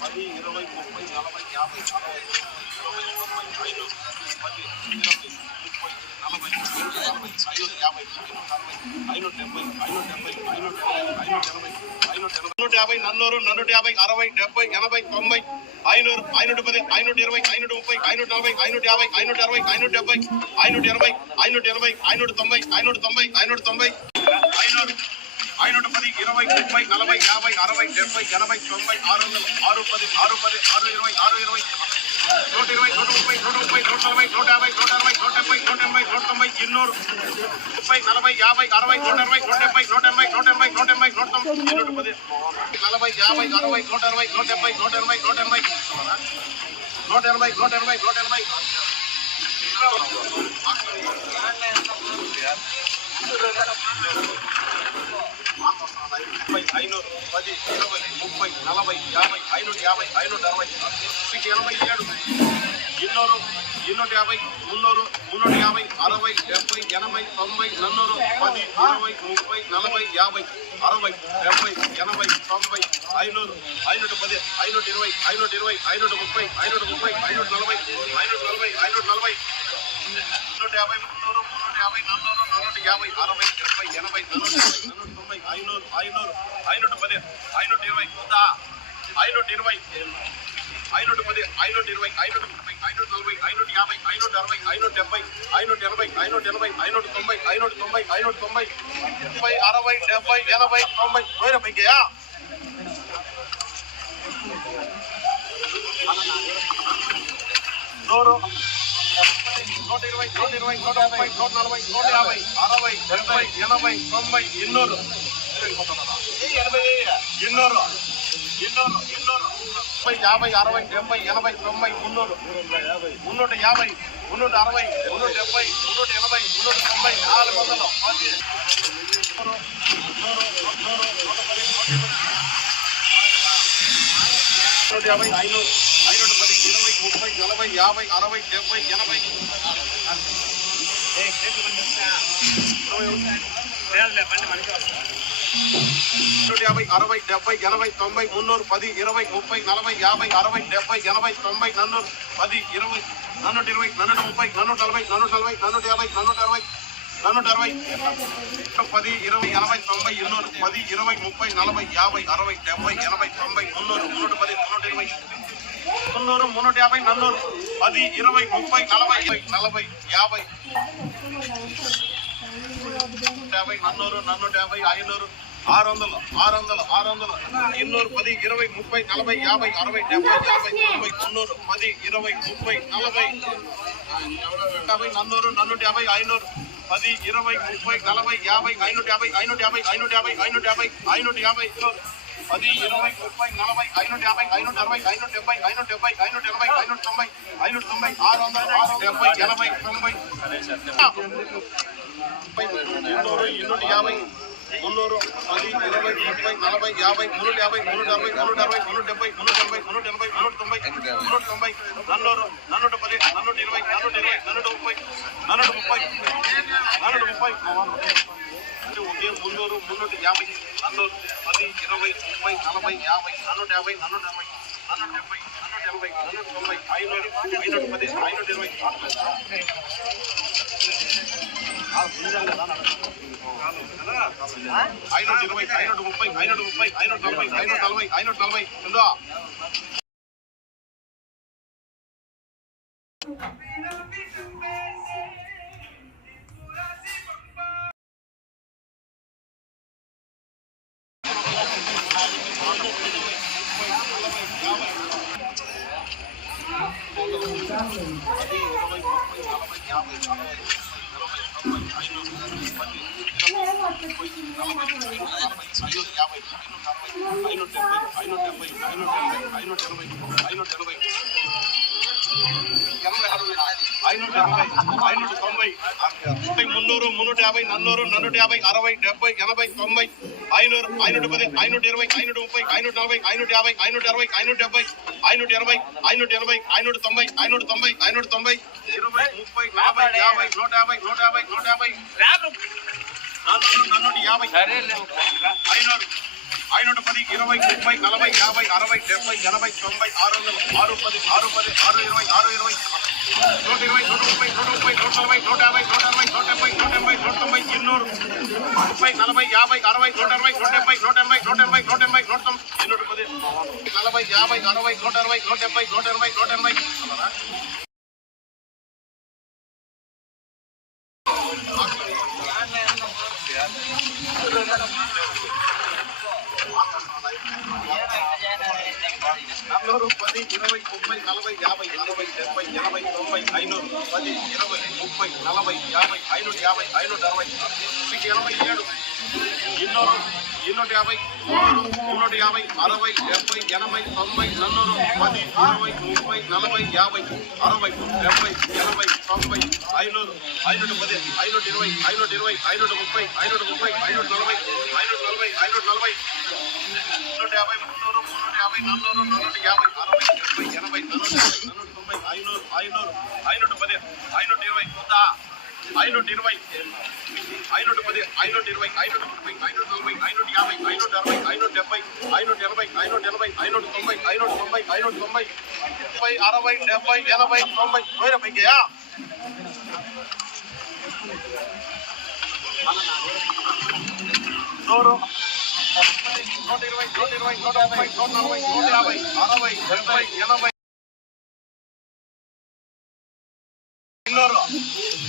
పది ఇరవై ముప్పై నలభై యాభై అరవై ఇరవై ముప్పై ఐదు పది ఇరవై ముప్పై నలభై ఐదు యాభై ఐదు యాభై ఐదు డెబ్బై ఐదు డెబ్బై ఐదు డెబ్బై ఐదు ఎనభై ఐదు నూట యాభై నన్నూరు యాభై అరవై డెబ్బై ఎనభై తొంభై ఐనూరు ఐనూట పది ఐనూట ఇరవై ఐనూట ముప్పై ఐనూట నలభై ఐనూట యాభై ఐనూట అరవై ఐనూట డెబ్బై ఐనూట ఎనభై ఐనూట ఎనభై ఐనూట తొంభై ఐనూట తొంభై ఐనూట తొంభై ఐనూరు ఐనూట పది ఇరవై ముప్పై నలభై యాభై అరవై డెబ్బై ఎనభై తొంభై ఆరు వందలు ఆరు పది ఆరు పది ఆరు ఇరవై ఆరు ఇరవై నూట ఇరవై నూట ముప్పై నూట ముప్పై నూట నలభై నూట యాభై నూట అరవై నూట డెబ్బై నూట ఎనభై నూట తొంభై ఇన్నూరు ముప్పై నలభై యాభై అరవై నూట అరవై నూట డెబ్బై నూట ఎనభై నూట ఎనభై నూట ఎనభై నూట తొంభై నూట పది నలభై యాభై అరవై నూట అరవై నూట డెబ్బై నూట ఎనభై నూట ఎనభై నూట ఎనభై నూట ఎనభై నూట ఎనభై ముప్పై ఐనూరు పది ఇరవై ముప్పై నలభై యాభై ఐనూట యాభై ఐనూట అరవై మీకు ఎనభై ఏడు ఇన్నూరు ఇన్నూట యాభై మున్నూరు మున్నూట యాభై అరవై డెబ్బై ఎనభై తొంభై నన్నూరు పది ఇరవై ముప్పై నలభై యాభై అరవై డెబ్బై ఎనభై తొంభై ఐనూరు ఐనూట పది ఐనూట ఇరవై ఐనూట ఇరవై ఐనూట ముప్పై ఐనూట ముప్పై ఐనూట నలభై ఐనూట నలభై ఐనూట నలభై నూట యాభై మున్నూరు యాభై నన్నూరు నన్నూట యాభై అరవై డెబ్బై ఎనభై నన్నూట యాభై నన్నూట తొంభై ఐనూరు ఐనూరు ఐనూట పది ఐనూట ఇరవై ఉందా ఐనూట ఇరవై ఐనూట పది ఐనూట ఇరవై ఐనూట ముప్పై ఐనూట నలభై ఐనూట యాభై ఐనూట అరవై ఐనూట డెబ్బై ఐనూట ఎనభై ఐనూట ఎనభై ఐనూట తొంభై ఐనూట తొంభై ఐనూట తొంభై ముప్పై అరవై డెబ్బై ఎనభై తొంభై వేరే పైకియా నూరు నూట ఇరవై నూట ఇరవై నూట ముప్పై నూట నలభై నూట యాభై అరవై డెబ్బై ఎనభై తొంభై ఎన్నూరు ఎన్నూరు ఎన్నూరు ఎన్నూరు ముప్పై యాభై అరవై డెబ్బై ఎనభై తొంభై మున్నూరు మున్నూట యాభై మున్నూట అరవై మున్నూట డెబ్బై మున్నూట ఎనభై మున్నూట తొంభై నాలుగు వందలు నూట యాభై ఐనూరు ముప్పై నలభై యాభై అరవై డెబ్బై ఎనభై. నూట యాభై అరవై డెబ్బై ఎనభై తొంభై మున్నూరు పది ఇరవై ముప్పై నలభై యాభై అరవై డెబ్బై ఎనభై తొంభై నన్నూరు పది ఇరవై నన్నూట ఇరవై నన్నూట ముప్పై నన్నూట నలభై నన్నూట నలభై నన్నూట యాభై నన్నూట అరవై నన్నూట అరవై. పది ఇరవై ఎనభై తొంభై ఎన్నూరు పది ఇరవై ముప్పై నలభై యాభై అరవై డెబ్బై ఎనభై తొంభై మున్నూరు మున్నూట పది మున్నూట ఇరవై. మున్నూరు మున్నూట యాభై నన్నూరు. పది ఇరవై ముప్పై నలభై నలభై యాభై. యాభై నన్నూరు నన్నూట యాభై ఐనూరు ఆరు వందలు ఆరు వందలు ఆరు వందలు ఎన్నూరు పది ఇరవై ముప్పై నలభై యాభై అరవై డెబ్బై ఎనభై తొంభై మున్నూరు పది ఇరవై ముప్పై నలభై. యాభై నన్నూరు నన్నూట యాభై ఐనూరు. పది ఇరవై ముప్పై నలభై యాభై ఐనూట యాభై ఐనూట యాభై ఐనూట యాభై ఐనూట యాభై ఐనూట యాభై పది ఇరవై ముప్పై నలభై ఐనూట యాభై ఐనూట అరవై ఐనూట డెబ్బై ఐనూట డెబ్బై ఐనూట ఎనభై ఐనూట తొంభై ఐనూట తొంభై ఆరు వందల ఆరు డెబ్బై ఎనభై తొంభై. ఇన్నూరు యాభై మున్నూరు పది ఇరవై ముప్పై నలభై యాభై మున్నూట యాభై మున్నూట అరవై మున్నూట అరవై మున్నూట డెబ్బై మున్నూట తొంభై మున్నూట ఎనభై మున్నూట తొంభై మున్నూట తొంభై నన్నూరు నన్నూట పది నన్నూట ఇరవై నన్నూట ఇరవై నన్నూట ముప్పై నన్నూట ముప్పై నన్నూట ముప్పై. అంటే ఒకే మున్నూరు మున్నూట యాభై నన్నూరు పది ఇరవై ముప్పై నలభై యాభై నన్నూట యాభై నన్నూట యాభై నన్నూట డెబ్బై నన్నూట ఎనభై నన్నూట తొంభై ఐనూరు ఐనూట పది ఐనూట ఇరవై ఐనూట ఇరవై ఐనూట ముప్పై ఐనూట ముప్పై ఐనూట నలభై ఐనూట నలభై ఐనూట నలభై. ఉందా? ఐనూట ఐనూట ఎనభై ఐనూట తొంభై ముప్పై మున్నూరు మున్నూట యాభై నన్నూరు నన్నూట యాభై అరవై డెబ్బై ఎనభై తొంభై ఐనూరు ఐనూట పది ఐనూట ఇరవై ఐనూట ముప్పై ఐనూట నలభై ఐనూట యాభై ఐనూట అరవై ఐనూట డెబ్బై ఐనూట ఎనభై ఐనూట ఎనభై ఐనూట తొంభై ఐనూట తొంభై ఐనూట తొంభై ఇరవై ముప్పై నలభై యాభై నూట యాభై నూట యాభై నూట యాభై నన్నూట యాభై ఐనూరు ఐనూట పది ఇరవై ముప్పై నలభై యాభై అరవై డెబ్బై ఎనభై తొంభై ఆరు వందలు ఆరు పది ఆరు పది ఆరు ఇరవై ఆరు ఇరవై నూట ఇరవై నూట ముప్పై నూట ముప్పై నూట నలభై నూట యాభై నూట అరవై నూట డెబ్బై నూట ఎనభై నూట తొంభై ఇన్నూరు ముప్పై నలభై యాభై అరవై నూట అరవై నూట డెబ్బై నూట ఎనభై నూట ఎనభై నూట ఎనభై నూట తొంభై నూట పది నలభై యాభై అరవై నూట అరవై నూట డెబ్బై నూట ఎనభై నూట ఎనభై నలభై పది ఇరవై ముప్పై నలభై యాభై అరవై డెబ్బై ఎనభై తొంభై ఐనూరు పది ఇరవై ముప్పై నలభై యాభై ఐనూరు యాభై ఐనూరు అరవై ఎనభై ఏడు ఇన్నూరు ఇన్నూట యాభై. నూట యాభై అరవై డెబ్బై ఎనభై తొంభై నన్నూరు పది ఇరవై ముప్పై నలభై యాభై అరవై డెబ్బై ఎనభై తొంభై ఐనూరు ఐనూట పది ఐనూట ఇరవై ఐనూట ఇరవై ఐనూట ముప్పై ఐనూట ముప్పై ఐనూట నలభై ఐనూట నలభై ఐనూట నలభై నూట యాభై మున్నూరు మున్నూట యాభై నన్నూరు నూట యాభై అరవై డెబ్బై ఎనభై నన్నూట యాభై తొంభై ఐనూరు ఐనూరు ఐనూట పది ఐనూట ఇరవై ఉందా ఐనూట ఇరవై ఐనూట పది ఐనూట ఇరవై ఐనూట ముప్పై ఐనూట నలభై ఐనూట యాభై ఐనూట అరవై ఐనూట డెబ్బై ఐనూట ఎనభై ఐనూట ఎనభై ఐనూట తొంభై ఐనూట తొంభై ఐనూట తొంభై ముప్పై అరవై డెబ్బై ఎనభై తొంభై వేరే పైకియా నూరు నూట ఇరవై నూట ఇరవై నూట ముప్పై నూట నలభై నూట యాభై అరవై డెబ్బై ఎనభై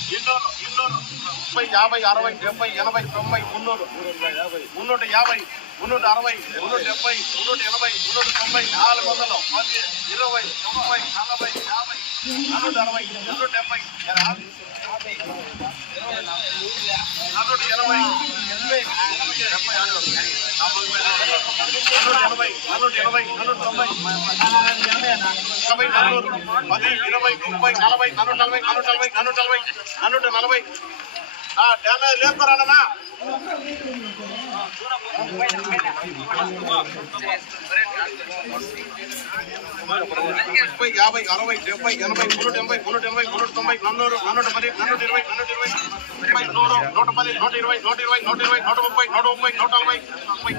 ఇన్నూరు ఇన్నూరు ఇన్నూరు ముప్పై యాభై అరవై డెబ్బై ఎనభై తొంభై మున్నూరు మున్నూట యాభై మున్నూట అరవై మున్నూట డెబ్బై మున్నూట ఎనభై మున్నూట తొంభై నాలుగు వందలు పది ఇరవై ముప్పై నలభై యాభై నన్నూట అరవై నన్నూట డెబ్బై నన్నూట ఎనభై డెబ్బై నన్నూట ఎనభై నన్నూట ఎనభై నన్నూట తొంభై యాభై నన్నూరు పది ఇరవై ముప్పై నలభై నన్నూట నలభై నన్నూట నలభై నన్నూట నలభై నన్నూట నలభై డ్యామేజ్ లేపుతారా ముప్పై యాభై అరవై డెబ్బై ఎనభై మున్నూట ఎనభై మున్నూట ఎనభై మున్నూట తొంభై నన్నూరు నన్నూట పది నన్నూట ఇరవై నన్నూట ఇరవై ముప్పై నూరు నూట పది నూట ఇరవై నూట ఇరవై నూట ఇరవై నూట ముప్పై నూట ముప్పై నూట నలభై ముప్పై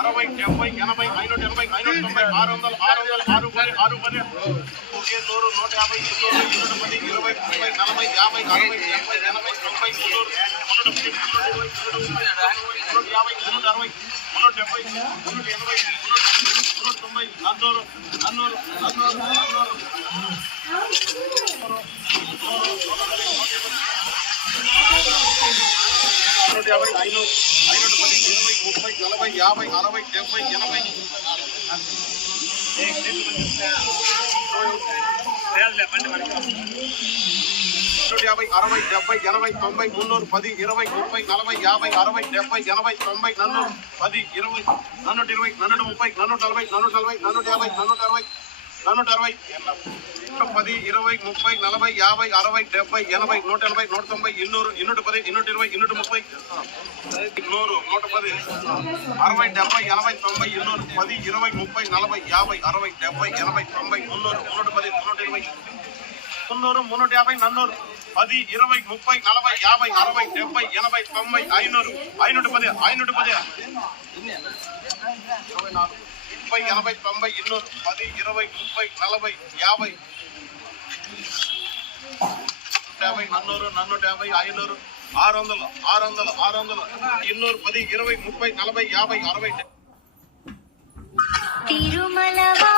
అరవై డెబ్బై ఎనభై ఐనూట ఎనభై ఐనూట తొంభై ఆరు వందలు ఆరు వందలు ఆరు పది ఆరు పది ఒకే నూరు నూట యాభై ఇన్నూరు ఇన్నూట పది ఇరవై ముప్పై నలభై యాభై అరవై డెబ్బై ఎనభై తొంభై మున్నూరు మున్నూట పది మున్నూట ఇరవై నూట ముప్పై నూట యాభై నూట అరవై మున్నూట డెబ్బై మున్నూట ఎనభై మున్నూట మున్నూట తొంభై నన్నూరు నన్నూరు నన్నూరు నన్నూరు నూట యాభై ఐనూరు ఐనూట పది ఇరవై ముప్పై నలభై యాభై అరవై డెబ్బై ఎనభై నూట యాభై అరవై డెబ్బై ఎనభై తొంభై మున్నూరు పది ఇరవై ముప్పై నలభై యాభై అరవై డెబ్బై ఎనభై తొంభై నన్ను పది ఇరవై నన్నూట ఇరవై నన్నూట ముప్పై నన్ను నలభై నన్ను నలభై నన్ను యాభై నన్ను అరవై నన్నూట అరవై పది ఇరవై ముప్పై నలభై యాభై అరవై డెబ్బై ఎనభై నూట ఎనభై నూట తొంభై ఇన్నూరు ఇన్నూట పది ఇన్నూట ఇరవై ఇన్నూట ముప్పై నూరు నూట పది అరవై డెబ్బై ఎనభై తొంభై ఇన్నూరు పది ఇరవై ముప్పై నలభై యాభై అరవై డెబ్బై ఎనభై తొంభై మున్నూరు మున్నూట పది మున్నూట ఇరవై మున్నూరు మున్నూట యాభై నన్నూరు పది ఇరవై ముప్పై నలభై యాభై అరవై డెబ్బై ఎనభై తొంభై ఐనూరు ఐనూట పది ఐనూట పది ఇరవై నాలుగు. ముప్పై ఎనభై తొంభై ఇన్నూరు పది ఇరవై ముప్పై నలభై యాభై. యాభై నన్నూరు నన్నూట యాభై ఐనూరు ఆరు వందలు ఆరు వందలు ఆరు వందలు ఇన్నూరు పది ఇరవై ముప్పై నలభై యాభై అరవై. తిరుమలవా?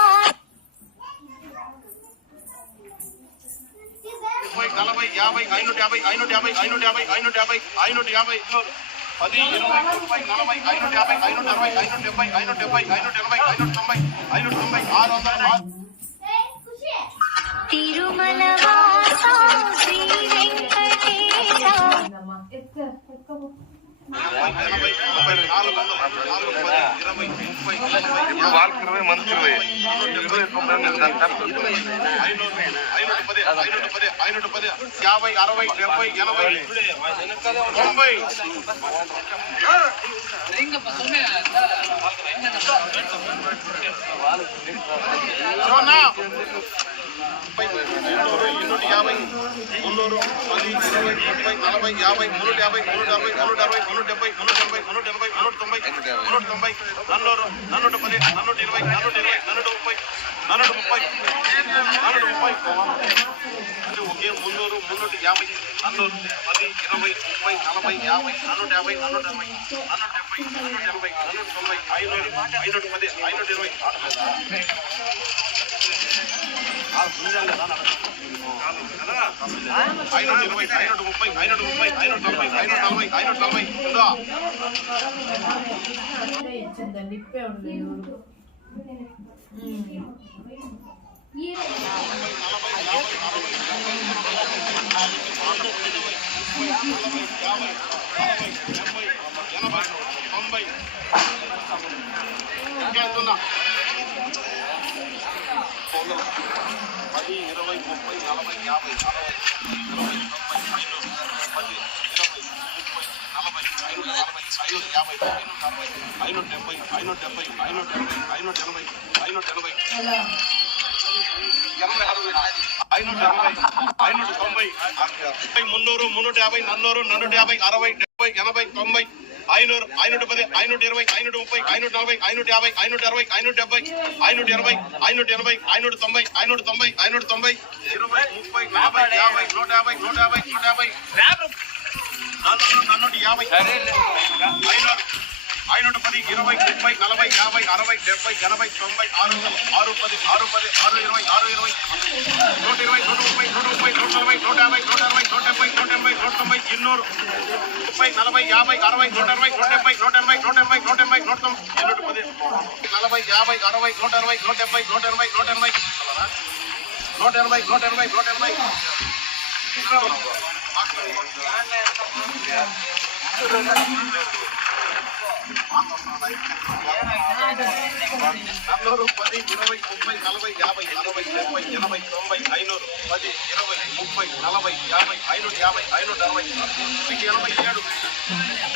ముప్పై నలభై యాభై ఐనూట యాభై ఐనూట యాభై ఐనూట యాభై ఐనూట యాభై ఐనూట యాభై ఇన్నూరు. పది ఇరవై ముప్పై నలభై ఐదు యాభై ఐదు అరవై ఐదు డెబ్బై ఐదు డెబ్బై ఐదు ఎనభై ఐదు తొంభై ఐదు తొంభై ఆరు వందల తిరుమల ఇరవై ముప్పై నలభై ఇప్పుడు వాళ్ళకి ఇరవై మందికి ఇరవై. ఇరవై తొంభై మంది అంటారు ఐనూరు ఐనూట పది ఐనూట పది యాభై అరవై డెబ్బై ఎనభై తొంభై చూడన్నా మున్నూరు యాభై మున్నూరు పది ఇరవై ముప్పై నలభై యాభై మున్నూట యాభై మున్నూట అరవై మున్నూట అరవై మున్నూట డెబ్బై మున్నూట ఎనభై మున్నూట ఎనభై మున్నూట తొంభై మున్నూట తొంభై నన్నూరు నన్నూట పది నన్నూట ఇరవై నన్నూట ఇరవై నన్నూట ముప్పై నాలుగు ముప్పై. నాలుగు ముప్పై. అంటే ఒకే మున్నూరు మున్నూట యాభై నన్నూరు పది ఇరవై ముప్పై నలభై యాభై నన్నూట యాభై నన్నూట అరవై నన్నూట డెబ్బై నన్నూట ఎనభై నన్నూట తొంభై ఐనూరు ఐనూట పది ఐనూట ఇరవై. ఐనూట ఇరవై ఐనూట ముప్పై ఐనూట ముప్పై ఐనూట నలభై ఐనూట నలభై ఐనూట నలభై ఉందా ఇచ్చిందండి ఇప్పే ఉంది. ఎవరు ఎనభై తొంభై ఇంకెంతున్నా పది ఇరవై ముప్పై నలభై యాభై అరవై ఇరవై తొంభై ఐనూరు పది ఇరవై ముప్పై నలభై ఐనూట నలభై ఐనూట యాభై ఐనూట అరవై ఐనూట డెబ్బై ఐనూట డెబ్బై ఐనూట ఎనభై ఐనూట ఎనభై ఐనూట ఎనభై ఎనభై అరవై ఐనూట ఎనభై ఐనూట తొంభై ముప్పై మున్నూరు మున్నూట యాభై నన్నూరు నన్నూట యాభై అరవై డెబ్బై ఎనభై తొంభై ఐనూరు ఐనూట పది ఐనూట ఇరవై ఐనూట ముప్పై ఐనూట నలభై ఐనూట యాభై ఐనూట అరవై ఐనూట డెబ్బై ఐనూట ఎనభై ఐనూట ఎనభై ఐనూట తొంభై ఐనూట తొంభై ఐనూట తొంభై ఇరవై ముప్పై నలభై యాభై నూట యాభై నూట యాభై నూట యాభై నన్నూరు నన్నూట యాభై ఐనూట పది ఇరవై ముప్పై నలభై యాభై అరవై డెబ్బై ఎనభై తొంభై ఆరు వందలు ఆరు పది ఆరు పది ఆరు ఇరవై ఆరు ఇరవై. నూట ఇరవై నూట ముప్పై నూట ముప్పై నూట నలభై నూట యాభై నూట అరవై నూట డెబ్బై నూట ఎనభై నూట తొంభై ఇన్నూరు. ముప్పై నలభై యాభై అరవై నూట అరవై నూట డెబ్బై నూట ఎనభై నూట ఎనభై నూట ఎనభై నూట నూట పది. నలభై యాభై అరవై నూట అరవై నూట డెబ్బై నూట ఎనభై నూట ఎనభై. నూట ఎనభై నూట ఎనభై నూట ఎనభై. నూరు పది ఇరవై ముప్పై నలభై యాభై ఎనభై డెబ్బై ఎనభై తొంభై ఐనూరు పది ఇరవై ముప్పై నలభై యాభై ఐనూరు యాభై ఐనూరు అరవై మీకు ఎనభై ఏడు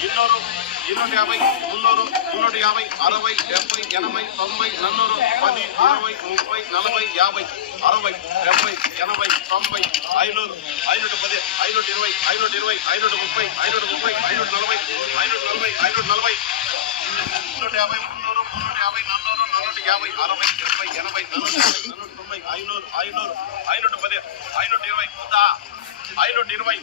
ఇన్నూరు ఇన్నూట యాభై మున్నూరు మున్నూట యాభై అరవై డెబ్బై ఎనభై తొంభై నన్నూరు పది ఇరవై ముప్పై నలభై యాభై అరవై డెబ్బై ఎనభై తొంభై ఐనూరు ఐనూట పది ఐనూట ఇరవై ఐనూట ఇరవై ఐనూట ముప్పై ఐనూట ముప్పై ఐనూట నలభై ఐనూట నలభై ఐనూట నలభై. మున్నూట యాభై మున్నూరు మున్నూట యాభై నన్నూరు నన్నూట యాభై అరవై డెబ్బై ఎనభై నలభై యాభై తొంభై ఐనూరు ఐనూరు ఐనూట పది ఐనూట ఇరవై. ఐనూట ఇరవై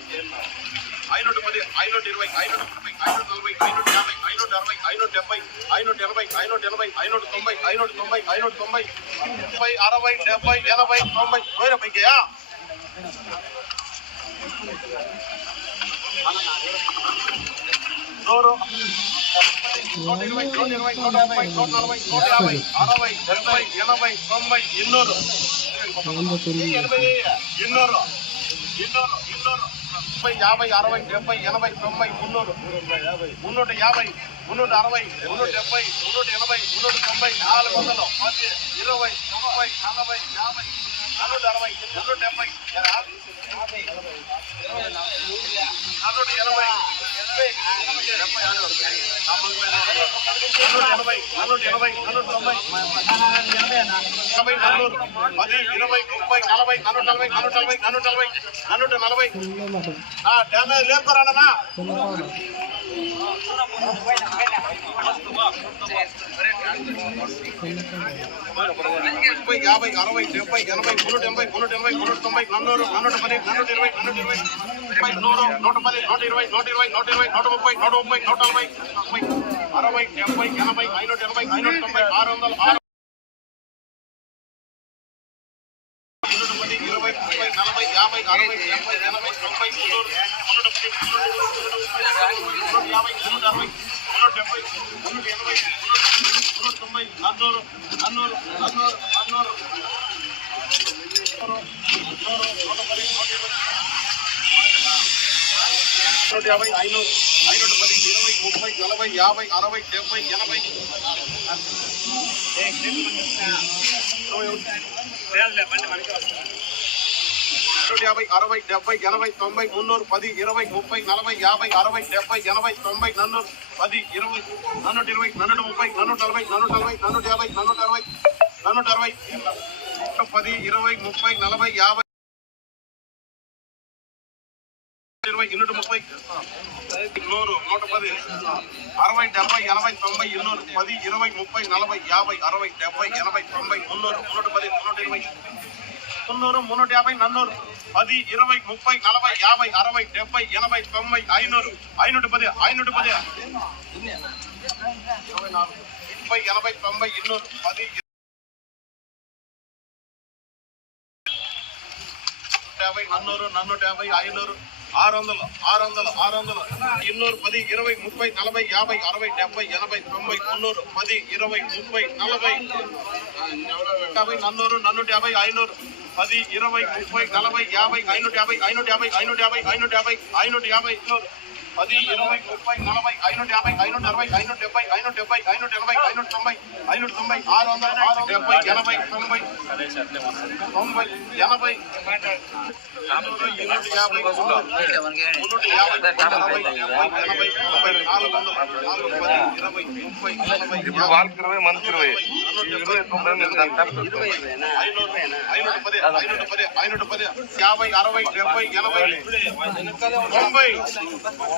ఐనూట పది ఐనూట ఇరవై ఐనూట ముప్పై ఐనూట నలభై ఐనూట యాభై ఐనూట అరవై ఐనూట డెబ్బై ఐనూట ఎనభై ఐనూట ఎనభై ఐనూట తొంభై ఐనూట తొంభై ఐనూట తొంభై ముప్పై అరవై డెబ్బై ఎనభై తొంభై. పోయిన పైకియా నూరు. నూట ఇరవై నూట ఇరవై నూట ముప్పై నూట నలభై నూట యాభై అరవై డెబ్బై ఎనభై తొంభై ఇన్నూరు. ఎనభై ఇన్నూరు. ముప్పై యాభై అరవై డెబ్బై ఎనభై తొంభై మున్నూరు మున్నూట యాభై మున్నూట అరవై మున్నూట డెబ్బై మున్నూట ఎనభై మున్నూట తొంభై నాలుగు వందలు పది ఇరవై ముప్పై నలభై యాభై నన్నూట అరవై మున్నూట డెబ్బై నన్నూట ఎనభై డెబ్బై ఎనభై పది ఇరవై ముప్పై నలభై నన్నూట నలభై నన్నూట నలభై నన్నూట నలభై నన్నూట నలభై డ్యామేజ్ లేపురానన్నా ముప్పై యాభై అరవై డెబ్బై ఎనభై నూట ఎనభై నూట ఎనభై నూట తొంభై నన్నూరు నన్నూట పది నన్నూట ఇరవై నన్నూట ఇరవై ముప్పై నూరు నూట పది నూట ఇరవై నూట ఇరవై నూట ఇరవై నూట ముప్పై నూట ముప్పై నూట నలభై ముప్పై అరవై డెబ్బై ఎనభై ఐనూట ఎనభై ఐనూట తొంభై ఆరు వందల ఆరు ఇరవై ముప్పై నలభై యాభై అరవై డెబ్బై ఎనభై తొంభై నూరు నూట పది మున్నూట యాభై మున్నూట అరవై మున్నూట డెబ్బై మున్నూట ఎనభై మున్నూట తొంభై నన్నూరు నన్నూరు నన్నూరు నన్నూరు నూట యాభై ఐనూరు ఐనూట పది ఇరవై ముప్పై నలభై యాభై అరవై డెబ్బై ఎనభై ఇరవై ఒకటి. యాభై అరవై డెబ్బై ఎనభై తొంభై మున్నూరు పది ఇరవై ముప్పై నలభై యాభై అరవై డెబ్బై ఎనభై తొంభై నన్నూరు పది ఇరవై నన్నూట ఇరవై నన్నూట ముప్పై నన్నూట నలభై నన్నూట నలభై నన్నూట యాభై నన్నూట అరవై నన్నూట అరవై పది ఇరవై ముప్పై నలభై యాభై ఇరవై ఇన్నూట ముప్పై నూరు నూట పది అరవై డెబ్బై ఎనభై తొంభై ఇన్నూరు పది ఇరవై ముప్పై నలభై యాభై అరవై డెబ్బై ఎనభై తొంభై మున్నూరు నూట పది నూట ఇరవై తొన్నూరు మున్నూట యాభై నన్నూరు పది ఇరవై ముప్పై నలభై యాభై అరవై డెబ్బై ఎనభై తొంభై ఐనూరు ఐనూట పది ఐనూట పది. ఇరవై నాలుగు ముప్పై ఎనభై తొంభై ఇన్నూరు పది యాభై నన్నూరు నన్నూట యాభై ఐనూరు. ఆరు వందలు ఆరు వందలు ఆరు వందలు ఇన్నూరు పది ఇరవై ముప్పై నలభై యాభై అరవై డెబ్బై ఎనభై తొంభై మున్నూరు పది ఇరవై ముప్పై నలభై. యాభై నన్నూరు నన్నూట యాభై ఐనూరు. పది ఇరవై ముప్పై నలభై యాభై ఐనూట యాభై ఐనూట యాభై ఐనూట యాభై ఐనూట యాభై ఐనూట యాభై పది ఇరవై ముప్పై నలభై ఐనూట యాభై ఐనూట అరవై ఐనూట డెబ్బై ఐనూట డెబ్బై ఐనూట ఎనభై ఐనూట తొంభై ఐనూట తొంభై ఆరు వందలు ఆరు డెబ్బై ఎనభై తొంభై తొంభై ఎనభై ఎనూట యాభై మున్నూట యాభై నలభై డెబ్బై ఎనభై తొంభై నాలుగు వందలు నాలుగు పది ఇరవై ముప్పై నలభై ఇప్పుడు వాళ్ళకి ఇరవై మనకి ఇరవై. ఇరవై తొంభై మీద ఐనూరు ఐనూట పది ఐనూట పది ఐనూట పది యాభై అరవై డెబ్బై ఎనభై తొంభై.